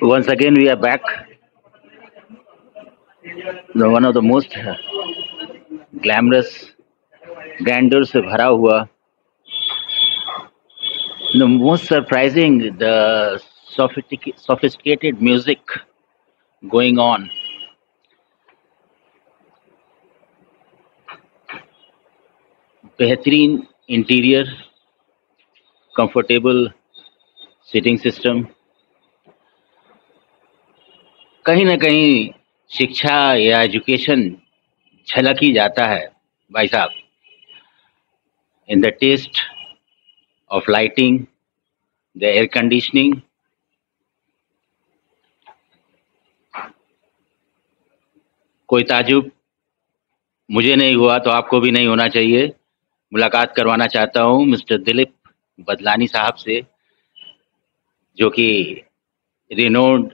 Once again, we are back. One of the most glamorous, grandeur से भरा हुआ, the most surprising, the sophisticated music going on. बेहतरीन interior, comfortable sitting system, कहीं ना कहीं शिक्षा या एजुकेशन झलक ही जाता है भाई साहब, in the test of lighting, the air conditioning. कोई ताजुब मुझे नहीं हुआ तो आपको भी नहीं होना चाहिए. मुलाकात करवाना चाहता हूं मिस्टर दिलीप बदलानी साहब से, जो कि रिनोन्ड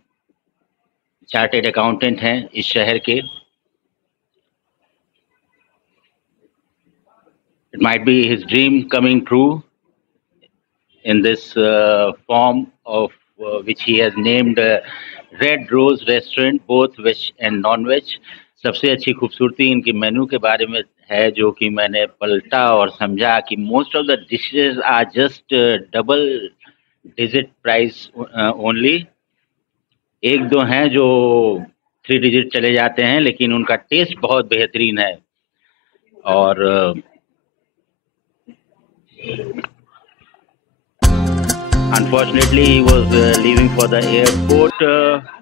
चार्टेड अकाउंटेंट हैं इस शहर के. It might be his dream coming true in this form of which he has named Red Rose Restaurant, both veg and non-veg. सबसे अच्छी खूबसूरती इनके मेनू के बारे में है, जो कि मैंने पलटा और समझा कि most of the dishes are just double digit price only. एक दो हैं जो 3 डिजिट चले जाते हैं, लेकिन उनका टेस्ट बहुत बेहतरीन है. और unfortunately he was leaving for the airport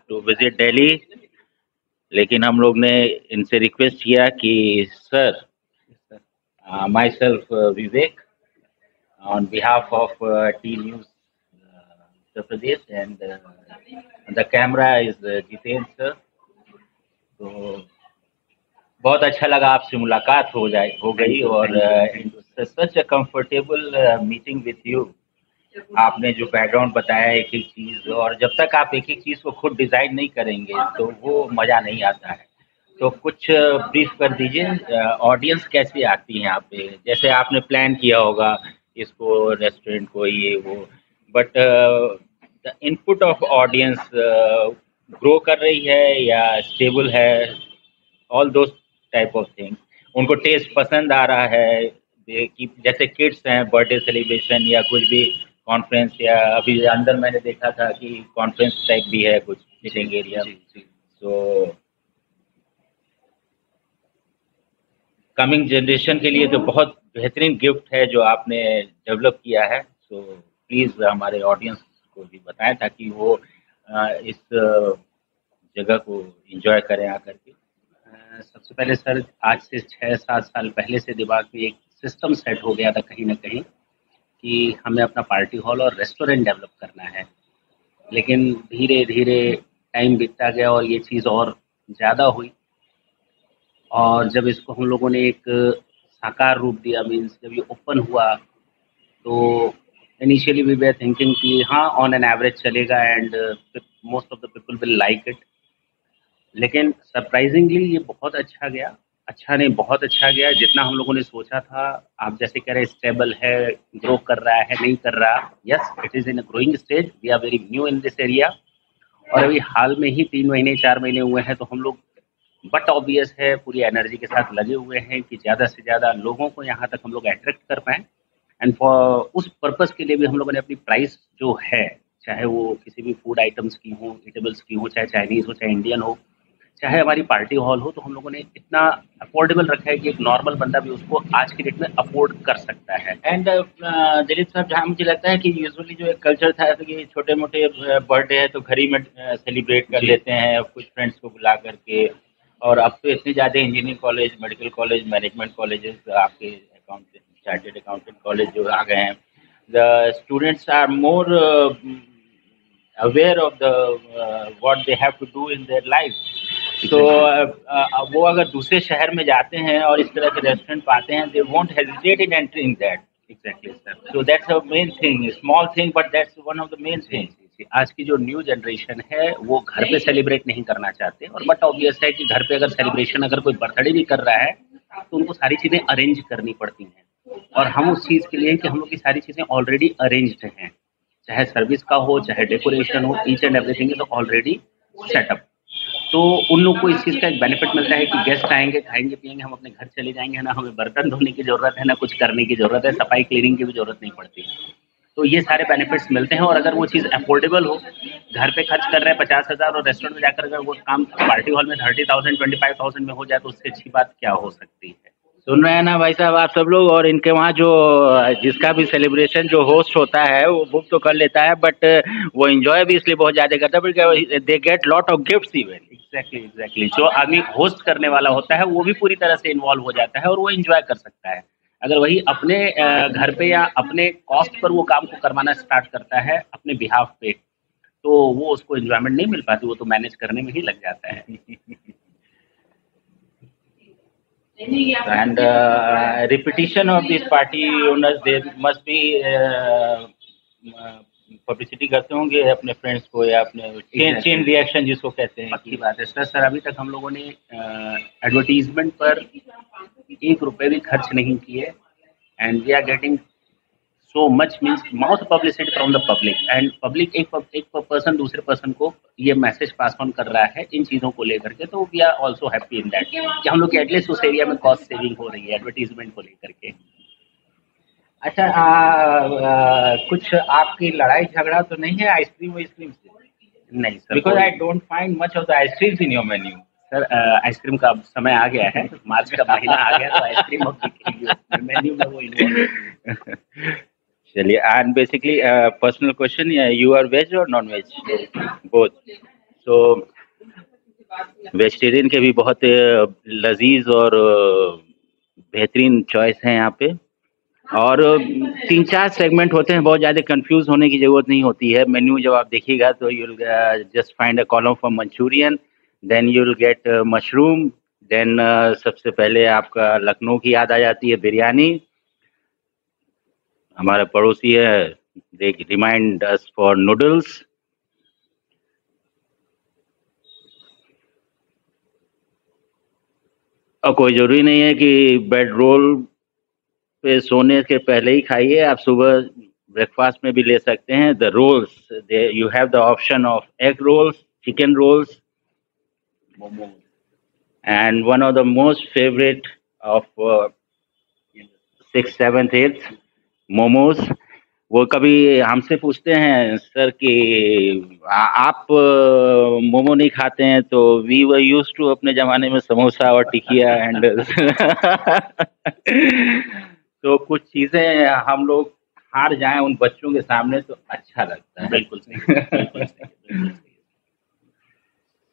to visit Delhi. लेकिन हम लोग ने इनसे रिक्वेस्ट किया कि sir, my self Vivek on behalf of T News Uttar Pradesh, and the camera is Jiten sir. तो बहुत अच्छा लगा, आपसे मुलाकात हो गई, और such a comfortable meeting with you. आपने जो बैकग्राउंड बताया एक एक चीज, और जब तक आप एक एक चीज को खुद डिजाइन नहीं करेंगे तो वो मजा नहीं आता है. तो कुछ ब्रीफ कर दीजिए, ऑडियंस कैसे आती है आप पे, जैसे आपने प्लान किया होगा इसको, रेस्टोरेंट को, ये वो, but the input of audience grow कर रही है या स्टेबल है, ऑल दो टाइप ऑफ थिंग. उनको टेस्ट पसंद आ रहा है कि जैसे किड्स हैं, बर्थडे सेलिब्रेशन या कुछ भी कॉन्फ्रेंस, या अभी अंदर मैंने देखा था कि कॉन्फ्रेंस टाइप भी है कुछ मीटिंग एरिया. तो कमिंग जनरेशन के लिए तो बहुत बेहतरीन गिफ्ट है जो आपने डेवलप किया है. सो प्लीज़ हमारे ऑडियंस को भी बताएं ताकि वो इस जगह को एंजॉय करें आकर के. सबसे पहले सर, आज से 6-7 साल पहले से दिमाग में एक सिस्टम सेट हो गया था कहीं ना कहीं कि हमें अपना पार्टी हॉल और रेस्टोरेंट डेवलप करना है. लेकिन धीरे धीरे टाइम बीतता गया और ये चीज़ और ज़्यादा हुई, और जब इसको हम लोगों ने एक साकार रूप दिया, मीन्स जब ये ओपन हुआ, तो इनिशियली वी वर थिंकिंग कि हाँ, ऑन एन एवरेज चलेगा and most of the people will like it. लेकिन सरप्राइजिंगली ये बहुत अच्छा गया. अच्छा नहीं, बहुत अच्छा गया. जितना हम लोगों ने सोचा था, आप जैसे कह रहे हैं स्टेबल है, ग्रो कर रहा है, नहीं कर रहा, yes, it is in a growing stage. We are very new in this area, और अभी हाल में ही 3 महीने 4 महीने हुए हैं. तो हम लोग, बट ऑब्वियस है, पूरी एनर्जी के साथ लगे हुए हैं कि ज़्यादा से ज़्यादा लोगों को यहाँ तक हम लोग अट्रैक्ट कर पाएँ. एंड फॉर उस पर्पज़ के लिए भी हम लोगों ने अपनी प्राइस जो है, चाहे वो किसी भी फूड आइटम्स की हो, ईटेबल्स की हो, चाहे चाइनीज़ हो, चाहे इंडियन हो, चाहे हमारी पार्टी हॉल हो, तो हम लोगों ने इतना अफोर्डेबल रखा है कि एक नॉर्मल बंदा भी उसको आज की डेट में अफोर्ड कर सकता है. एंड दिलीप साहब, जहाँ मुझे लगता है कि यूजुअली जो एक कल्चर था कि छोटे मोटे बर्थडे है तो घर ही में सेलिब्रेट कर लेते हैं कुछ फ्रेंड्स को बुला करके, और अब तो इतने ज़्यादा engineering college, medical college, management colleges, आपके अकाउंटेंट, चार्टेड अकाउंटेंट कॉलेज जो आ गए हैं, the students are more aware of the what they have to do in their life. तो वो अगर दूसरे शहर में जाते हैं और इस तरह के रेस्टोरेंट पाते हैं, they won't hesitate in entering that. Exactly sir. So that's a main thing, small thing, but that's one of the main thing. आज की जो न्यू जनरेशन है वो घर पे सेलिब्रेट नहीं करना चाहते, और बट ऑब्वियस है कि घर पे अगर सेलिब्रेशन, अगर कोई बर्थडे भी कर रहा है तो उनको सारी चीज़ें अरेंज करनी पड़ती हैं, और हम उस चीज़ के लिए कि हम लोग की सारी चीज़ें ऑलरेडी अरेंज्ड हैं. चाहे सर्विस का हो, चाहे डेकोरेशन हो, each and everything is already setup. तो उन लोग को इस चीज़ का एक बेनिफिट मिलता है कि गेस्ट आएंगे, खाएंगे पिएंगे, हम अपने घर चले जाएंगे, ना हमें बर्तन धोने की ज़रूरत है, ना कुछ करने की ज़रूरत है, सफाई क्लीनिंग की भी ज़रूरत नहीं पड़ती। तो ये सारे बेनिफिट्स मिलते हैं, और अगर वो चीज़ अफोर्डेबल हो, घर पे खर्च कर रहे हैं 50,000 और रेस्टोरेंट में जाकर अगर वो काम पार्टी हॉल में 30,000 25,000 में हो जाए, तो उससे अच्छी बात क्या हो सकती है। सुन रहे हैं ना भाई साहब आप सब लोग, और इनके वहाँ जो जिसका भी सेलिब्रेशन जो होस्ट होता है वो बुक तो कर लेता है, बट वो एंजॉय भी इसलिए बहुत ज़्यादा करता है because they get lot of gifts even. Exactly जो आदमी होस्ट करने वाला होता है वो भी पूरी तरह से इन्वॉल्व हो जाता है और वो एंजॉय कर सकता है। अगर वही अपने घर पे या अपने कॉस्ट पर वो काम को करवाना स्टार्ट करता है अपने बिहाफ पे, तो वो उसको एंजॉयमेंट नहीं मिल पाती, वो तो मैनेज करने में ही लग जाता है। And repetition of this party owners, there must be publicity करते होंगे अपने फ्रेंड्स को या अपने चेन रिएक्शन जिसको कहते हैं। पक्की बात है सर, अभी तक हम लोगों ने एडवर्टीजमेंट पर 1 रुपए भी खर्च नहीं किए, and we are getting so much means mouth publicity from the public, and public एक पर्सन दूसरे पर्सन को ये मैसेज पास ऑन कर रहा है इन चीज़ों को लेकर के, तो we are also happy in that कि हम लोग की एटलीस्ट उस एरिया में कॉस्ट सेविंग हो रही है एडवर्टीजमेंट को लेकर के। अच्छा, कुछ आपकी लड़ाई झगड़ा तो नहीं है आइसक्रीम वाइसक्रीम से? नहीं sir, because I don't find much of the ice creams in your menu. Sir ice cream का समय आ गया है, मार्च का महीना आ गया, तो आइसक्रीम अब मेन्यू में वो इन्वॉल्व। चलिए, and basically personal question, you are veg और non veg? Both. So vegetarian के भी बहुत लजीज और बेहतरीन चॉइस हैं यहाँ पे, और 3-4 सेगमेंट होते हैं, बहुत ज़्यादा कंफ्यूज होने की ज़रूरत नहीं होती है। मेन्यू जब आप देखिएगा तो you will just find a column for Manchurian, then you will get mushroom, then सबसे पहले आपका लखनऊ की याद आ जाती है बिरयानी। हमारा पड़ोसी है, दे रिमाइंड अस फॉर नूडल्स। और कोई ज़रूरी नहीं है कि बेड रोल पे सोने के पहले ही खाइए, आप सुबह ब्रेकफास्ट में भी ले सकते हैं। The rolls, you have the option of egg rolls, chicken rolls, momo, and one of the most favourite of 6th 7th 8th momos. वो कभी हमसे पूछते हैं सर कि आप मोमो नहीं खाते हैं, तो वी वर यूज्ड टू अपने जमाने में समोसा और टिकिया एंड तो कुछ चीजें हम लोग हार जाएं उन बच्चों के सामने तो अच्छा लगता है। बिल्कुल सही।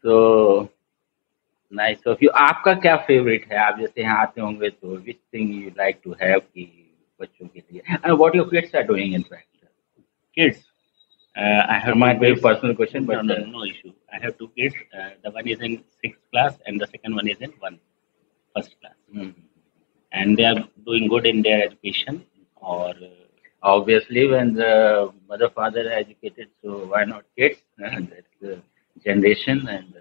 तो नाइस ऑफ यू। आपका क्या फेवरेट है? आप जैसे यहाँ आते होंगे तो which thing you like to have कि बच्चों के लिए, and what your kids are doing in fact? Kids, I have might be a personal question, but no issue. I have 2 kids. The one is in 6th class and the second one is in 1st class. And they are doing good in their education. Or obviously, when the mother father are educated, so why not kids? That's the generation. And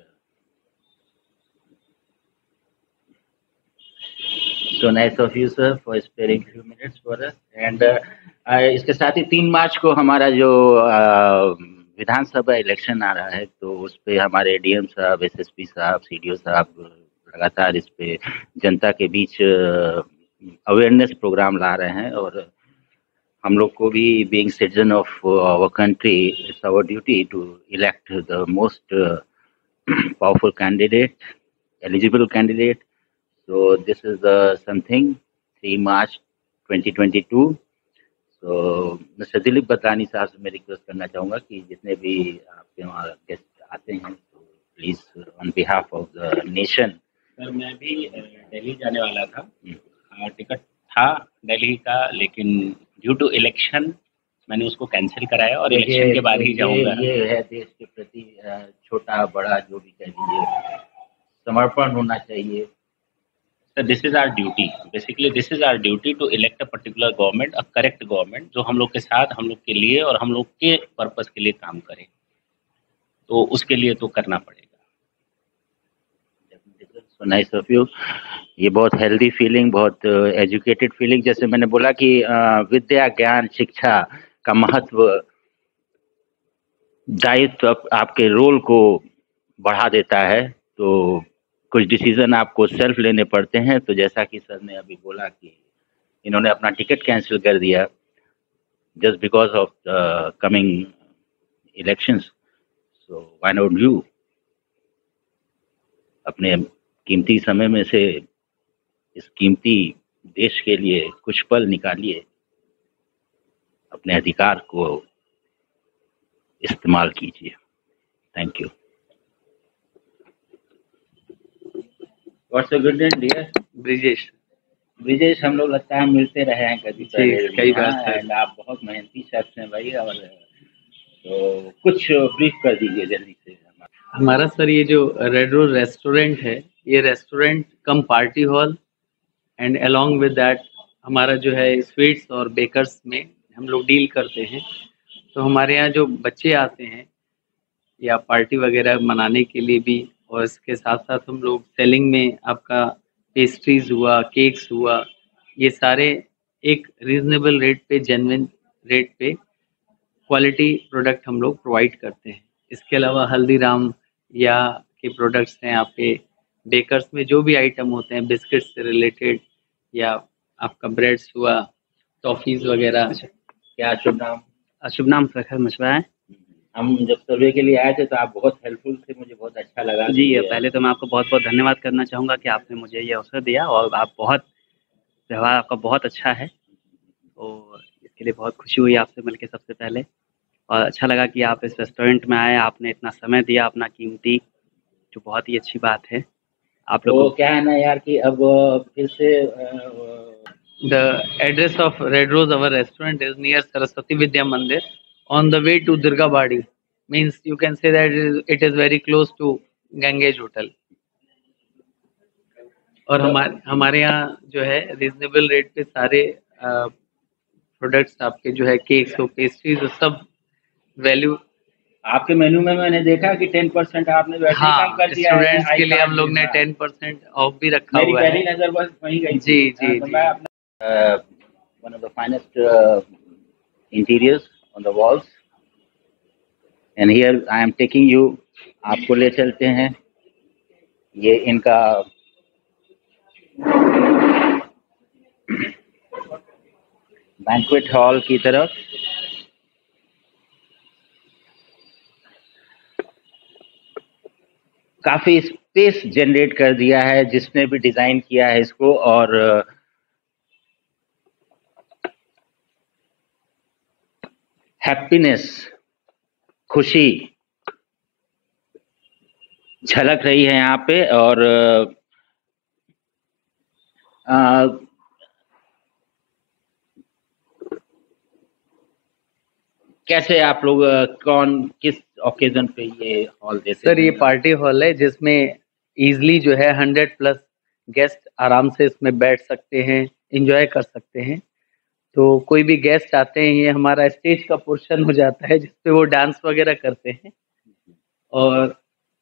so nice of you, sir, for sparing few minutes for us. And इसके साथ ही 3 मार्च को हमारा जो विधानसभा election आ रहा है, तो उस पे हमारे डीएम साहब, एसएसपी साहब, सीडीओ साहब लगातार इस पे जनता के बीच अवेयरनेस प्रोग्राम ला रहे हैं, और हम लोग को भी being citizen of our country, it's our duty to elect the most powerful candidate, eligible candidate. So this is something 3 March 2022. So Mr. Dilip Batrani साहब से मैं रिक्वेस्ट करना चाहूँगा कि जितने भी आपके वहाँ गेस्ट आते हैं तो please on behalf of the nation. Sir मैं भी दिल्ली जाने वाला था, टिकट था दिल्ली का, लेकिन ड्यू टू इलेक्शन मैंने उसको कैंसिल कराया और इलेक्शन के बाद ही जाऊँगा। ये है देश के प्रति छोटा बड़ा जो भी कह लीजिए समर्पण होना चाहिए। So this is our duty. Basically, this is our duty to elect a particular government, a correct government, जो हम लोग के साथ, हम लोग के लिए और हम लोग के पर्पस के लिए काम करे। तो उसके लिए तो करना पड़ेगा। So nice of you. ये बहुत हेल्दी फीलिंग, बहुत एजुकेटेड फीलिंग। जैसे मैंने बोला कि विद्या, ज्ञान, शिक्षा का महत्व दायित्व आपके रोल को बढ़ा देता है, तो कुछ डिसीजन आपको सेल्फ लेने पड़ते हैं। तो जैसा कि सर ने अभी बोला कि इन्होंने अपना टिकट कैंसिल कर दिया just because of coming elections, so why not you अपने कीमती समय में से इस कीमती देश के लिए कुछ पल निकालिए, अपने अधिकार को इस्तेमाल कीजिए। Thank you. What's a good name dear? Brijesh. Brijesh, हम लोग लगता है मिलते रहे हैं कभी पहले, कई बार। एंड आप बहुत मेहनती शख्स हैं भाई। और तो कुछ ब्रीफ कर दीजिए जल्दी से। हमारा सर ये जो रेड रोज रेस्टोरेंट है, ये restaurant cum party hall and along with that हमारा जो है स्वीट्स और बेकर्स में हम लोग डील करते हैं। तो हमारे यहाँ जो बच्चे आते हैं या पार्टी वगैरह मनाने के लिए भी, और इसके साथ साथ हम लोग सेलिंग में आपका पेस्ट्रीज हुआ, केक्स हुआ, ये सारे एक रीजनेबल रेट पे, जेन्युइन रेट पे क्वालिटी प्रोडक्ट हम लोग प्रोवाइड करते हैं। इसके अलावा हल्दीराम या के प्रोडक्ट्स हैं आपके बेकर्स में, जो भी आइटम होते हैं बिस्किट्स से रिलेटेड या आपका ब्रेड्स हुआ, टॉफीज वगैरह। क्या शुभ नाम? शुभ नाम प्रखर मछुआ है। हम जब सर्वे के लिए आए थे तो आप बहुत हेल्पफुल थे, मुझे बहुत अच्छा लगा। जी, पहले तो मैं आपको बहुत बहुत धन्यवाद करना चाहूँगा कि आपने मुझे ये अवसर दिया, और आप बहुत व्यवहार आपका बहुत अच्छा है, और इसके लिए बहुत खुशी हुई आपसे मिलके सबसे पहले। और अच्छा लगा कि आप इस रेस्टोरेंट में आए, आपने इतना समय दिया अपना कीमती, जो बहुत ही अच्छी बात है। आप तो लोग क्या है ना यार कि अब फिर से The address of Red Rose, our restaurant, is near Saraswati Vidya Mandir on the way to Durga Badi. Means you can say that it is very close to Ganges Hotel. और हमारे यहाँ जो है रीजनेबल रेट पे सारे products आपके जो है केक्स हो, पेस्ट्रीज हो, सब वैल्यू। आपके मेन्यू में मैंने देखा कि 10% आपने वैसे ही कम कर दिया है। स्टूडेंट्स के लिए हम लोग ने 10% ऑफ भी रखा मेरी हुआ है। पहली नजर बस वहीं गई। जी जी तो जी। मैं अपना one of the finest interiors on the walls, and here I am taking you, आपको ले चलते हैं ये इनका बैंक्वेट हॉल की तरफ। काफी स्पेस जनरेट कर दिया है जिसने भी डिजाइन किया है इसको, और हैप्पीनेस, खुशी झलक रही है यहाँ पे। और कैसे आप लोग कौन किस ओकेजन पे ये हॉल देते हैं? सर ये पार्टी हॉल है जिसमें इजली जो है 100+ गेस्ट आराम से इसमें बैठ सकते हैं, एंजॉय कर सकते हैं। तो कोई भी गेस्ट आते हैं, ये हमारा स्टेज का पोर्शन हो जाता है जिसपे वो डांस वगैरह करते हैं। और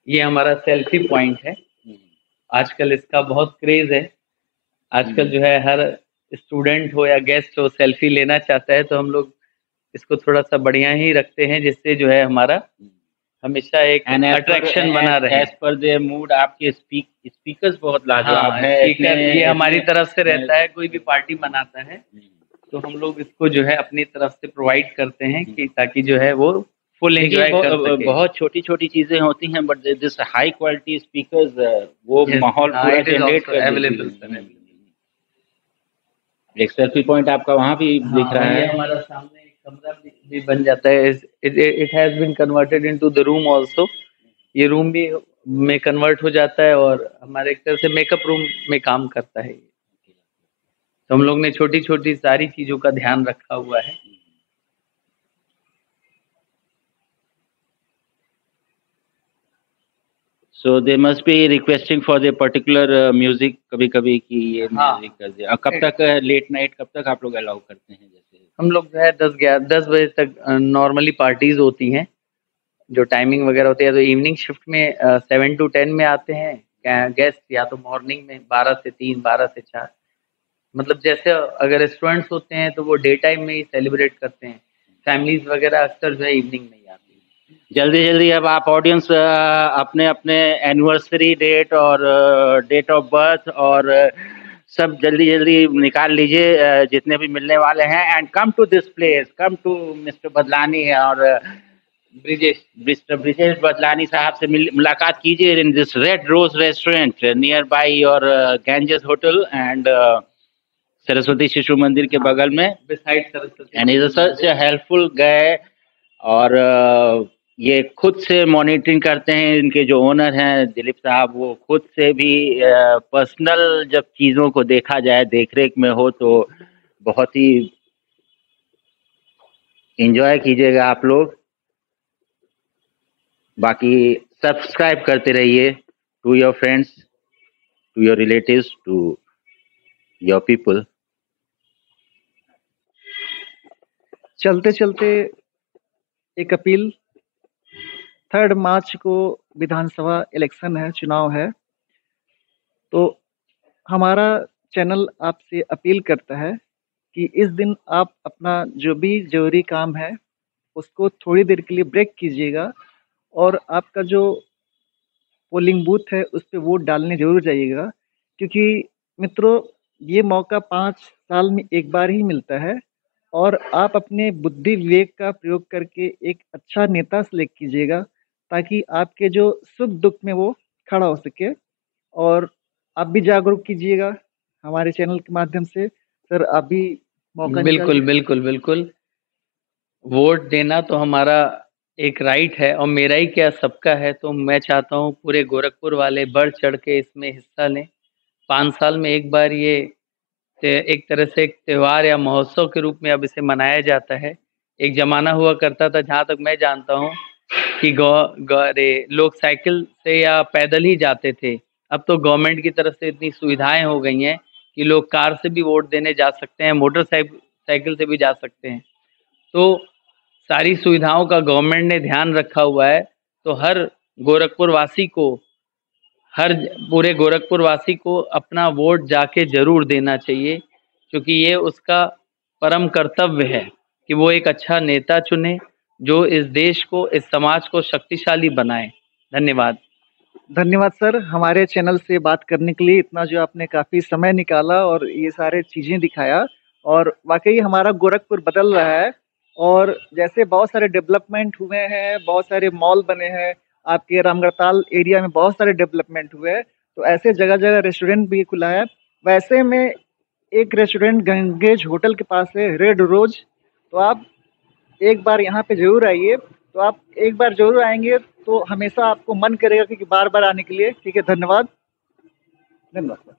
ये हमारा सेल्फी पॉइंट है, आजकल इसका बहुत क्रेज है। आजकल जो है हर स्टूडेंट हो या गेस्ट हो सेल्फी लेना चाहता है, तो हम लोग इसको थोड़ा सा बढ़िया ही रखते हैं जिससे जो है हमारा हमेशा एक अट्रैक्शन बना रहे। एज पर देयर मूड आपके स्पीकर्स बहुत लाजवाब है। स्पीकर ये हमारी तरफ से रहता है, कोई भी पार्टी मनाता है तो हम लोग इसको जो है अपनी तरफ से प्रोवाइड करते हैं कि ताकि जो है वो फुल एंजॉय कर सके। बहुत छोटी छोटी चीजें होती हैं, but this high quality speakers वो माहौल पूरा जनरेट कर अवेलेबल। एक सेल्फी पॉइंट आपका वहाँ भी दिख रहा है। हमारा सामने एक कमरा भी बन जाता है। It has been converted into the room also. ये रूम भी में कन्वर्ट हो जाता है और हमारे एक तरह से मेकअप रूम में काम करता है। तो हम लोग ने छोटी छोटी सारी चीजों का ध्यान रखा हुआ है। So they must be requesting for the particular music कभी कभी कि ये म्यूजिक कर दे। अब कब तक लेट नाइट कब तक आप लोग अलाउ करते हैं? जैसे हम लोग जो है 10 बजे तक नॉर्मली पार्टीज होती हैं, जो टाइमिंग वगैरह होती है। तो इवनिंग शिफ्ट में 7 to 10 में आते हैं गेस्ट, या तो मॉर्निंग में 12 से 3, 12 से 4। मतलब जैसे अगर स्टूडेंट्स होते हैं तो वो डे टाइम में ही सेलिब्रेट करते हैं, फैमिलीज वगैरह अक्सर जो है इवनिंग में ही आती है। जल्दी जल्दी अब आप ऑडियंस अपने अपने एनिवर्सरी डेट और डेट ऑफ बर्थ और सब जल्दी जल्दी निकाल लीजिए, जितने भी मिलने वाले हैं, and come to this place, come to mister Badlani और मिस्टर ब्रिजेश बदलानी साहब से मुलाकात कीजिए in this red rose restaurant near by your Ganges hotel and Saraswati Shishu Mandir के बगल में, beside Saraswati, and is such a helpful guy. और ये खुद से मॉनिटरिंग करते हैं, इनके जो ओनर हैं दिलीप साहब, वो खुद से भी पर्सनल जब चीज़ों को देखा जाए, देखरेख में हो, तो बहुत ही एंजॉय कीजिएगा आप लोग। बाकी सब्सक्राइब करते रहिए to your friends, to your relatives, to your people. चलते चलते एक अपील, 3 मार्च को विधानसभा इलेक्शन है, चुनाव है, तो हमारा चैनल आपसे अपील करता है कि इस दिन आप अपना जो भी जरूरी काम है उसको थोड़ी देर के लिए ब्रेक कीजिएगा और आपका जो पोलिंग बूथ है उस पर वोट डालने जरूर जाइएगा, क्योंकि मित्रों ये मौका 5 साल में एक बार ही मिलता है और आप अपने बुद्धि विवेक का प्रयोग करके एक अच्छा नेता सेलेक्ट कीजिएगा ताकि आपके जो सुख दुख में वो खड़ा हो सके। और आप भी जागरूक कीजिएगा हमारे चैनल के माध्यम से। सर आप भी मौका बिल्कुल बिल्कुल बिल्कुल, वोट देना तो हमारा एक राइट है और मेरा ही क्या सबका है, तो मैं चाहता हूँ पूरे गोरखपुर वाले बढ़ चढ़ के इसमें हिस्सा लें। 5 साल में एक बार ये एक तरह से एक त्यौहार या महोत्सव के रूप में अब इसे मनाया जाता है। एक जमाना हुआ करता था, जहाँ तक मैं जानता हूँ, कि लोग साइकिल से या पैदल ही जाते थे। अब तो गवर्नमेंट की तरफ से इतनी सुविधाएं हो गई हैं कि लोग कार से भी वोट देने जा सकते हैं, मोटरसाइकिल से भी जा सकते हैं। तो सारी सुविधाओं का गवर्नमेंट ने ध्यान रखा हुआ है, तो हर पूरे गोरखपुर वासी को अपना वोट जाके जरूर देना चाहिए, क्योंकि ये उसका परम कर्तव्य है कि वो एक अच्छा नेता चुने जो इस देश को, इस समाज को शक्तिशाली बनाए। धन्यवाद। धन्यवाद सर, हमारे चैनल से बात करने के लिए, इतना जो आपने काफ़ी समय निकाला और ये सारे चीज़ें दिखाया। और वाकई हमारा गोरखपुर बदल रहा है और जैसे बहुत सारे डेवलपमेंट हुए हैं, बहुत सारे मॉल बने हैं, आपके रामगढ़ताल एरिया में बहुत सारे डेवलपमेंट हुए हैं, तो ऐसे जगह जगह रेस्टोरेंट भी खुला है। वैसे में एक रेस्टोरेंट गंगेज होटल के पास है, रेड रोज, तो आप एक बार यहाँ पे जरूर आइए। तो आप एक बार जरूर आएंगे तो हमेशा आपको मन करेगा कि बार बार आने के लिए। ठीक है, धन्यवाद। धन्यवाद।